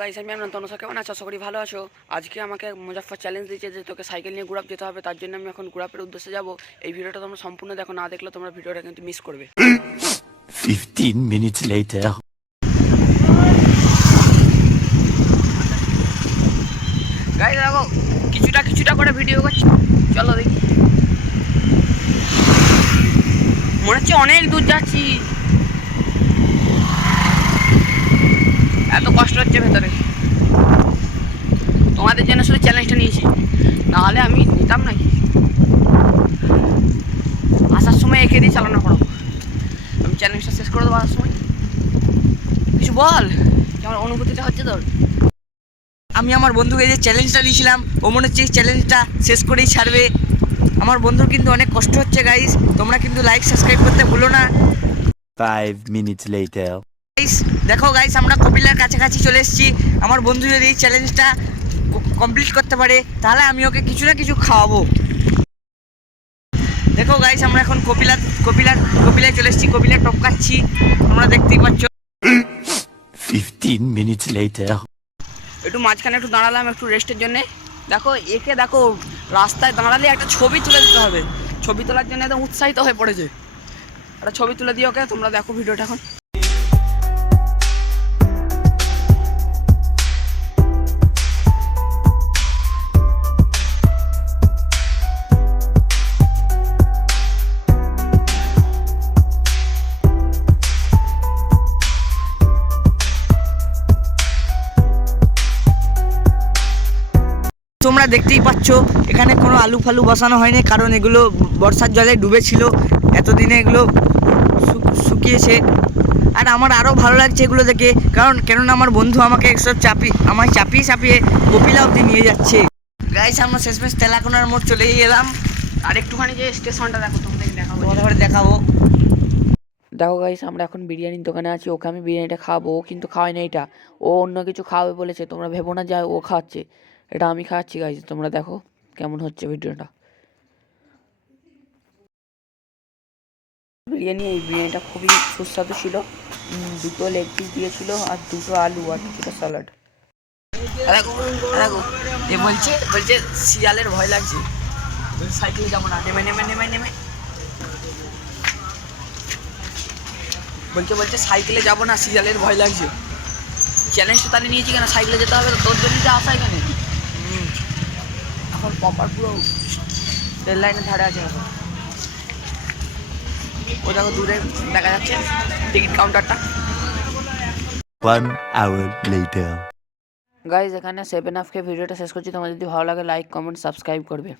Guys আমি আপনার তনসা কেমন আছো? আশা করি ভালো আছো। আজকে আমাকে মুজাফর চ্যালেঞ্জ দিয়েছে যে তোকে সাইকেল নিয়ে গুড়াপ যেতে হবে তার জন্য আমি এখন গুড়াপের উদ্দেশ্যে যাব। এই ভিডিওটা তোমরা সম্পূর্ণ দেখো না দেখলে তোমরা ভিডিওটা কিন্তু মিস করবে। 15 minutes later. গাইস দেখো কিছুটা কিছুটা করে ভিডিও করছি। চলো দেখি। মনে হচ্ছে অনেক দূর যাচ্ছি এত কষ্ট হচ্ছে ভেতরে তোমাদের জন্য শুধু চ্যালেঞ্জটা নিয়েছি নাহলে আমি নিতাম নাকি আসার সময় এঁকে দিয়ে চালানো পড়াবো আমি চ্যালেঞ্জটা শেষ করে দেবো আসার সময়। কিছু বল কেমন অনুভূতিটা হচ্ছে তোর? আমি আমার বন্ধুকে যে চ্যালেঞ্জটা দিয়েছিলাম ও মনে হচ্ছে এই চ্যালেঞ্জটা শেষ করেই ছাড়বে। আমার বন্ধুর কিন্তু অনেক কষ্ট হচ্ছে গাইস তোমরা কিন্তু লাইক সাবস্ক্রাইব করতে ভুলো না। 5 minutes later. গাইস দেখো গাইস আমরা কপিলার কাছাকাছি চলে এসেছি। আমার বন্ধু যদি এই চ্যালেঞ্জটা কমপ্লিট করতে পারে তাহলে আমি ওকে কিছু না কিছু খাওয়াবো। দেখো গাইস আমরা এখন কপিলা কপিলা কপিলায় চলে এসেছি কপিলায় টপকাচ্ছি তোমরা দেখতেই পাচ্ছ। 15 minutes later. একটু মাঝখানে একটু দাঁড়ালাম একটু রেস্টের জন্য। দেখো একে দেখো রাস্তায় দাঁড়ালে একটা ছবি তুলে দিতে হবে। ছবি তোলার জন্য একদম উৎসাহিত হয়ে পড়েছে। একটা ছবি তুলে দিও ওকে তোমরা দেখো ভিডিওটা এখন। তোমরা দেখতেই পাচ্ছ, এখানে কোনো আলু ফালু বসানো হয়নি, কারণ এগুলো বর্ষার জলে ডুবেছিল। এতদিনে এগুলো শুকিয়েছে। আর আমার আরও ভালো লাগছে এগুলো দেখে, কারণ কেননা আমার বন্ধু আমাকে সব চাপি, আমায় চাপিয়ে চাপিয়ে কপিলা অব্দি নিয়ে যাচ্ছে। গাইস আমরা শেষমেশ তেলাকোনার মোড় চলেই এলাম আর একটুখানি যে স্টেশনটা দেখো তোমাদের দেখাবো দেখাবো। দেখো গাইস আমরা এখন বিরিয়ানির দোকানে আছি, ওকে আমি বিরিয়ানিটা খাব, ও কিন্তু খাওয়াই না এটা। ও অন্য কিছু খাওয়াবে বলেছে, তোমরা ভেবো না যায় ও খাওয়াচ্ছে এটা আমি খাওয়াচ্ছি গাইস তোমরা দেখো কেমন হচ্ছে ভিডিওটা। বিরিয়ানি, এই বিরিয়ানিটা খুবই সুস্বাদু ছিল। দুটো লেগ পিস দিয়েছিল আর দুটো আলু আর কিছুটা স্যালাড দেখো দেখো বলছে বলছে শিয়ালের ভয় লাগছে। সাইকেলে যাব না, নেমে নেমে নেমে নেমে। বলছে বলছে সাইকেলে যাব না সিরিয়ালের ভয় লাগছে। চ্যালেঞ্জটা তাহলে নিয়েছি কেন? সাইকেলে যেতে হবে তোর জন্য আসা এখানে। এখন প্রপার পুরো রেল লাইনের ধারে আছে এখন। ও দেখো দূরে দেখা যাচ্ছে টিকিট কাউন্টারটা। One hour later. গাইজ এখানে সেভেন আফকে ভিডিওটা শেষ করছি। তোমার যদি ভালো লাগে লাইক কমেন্ট সাবস্ক্রাইব করবে।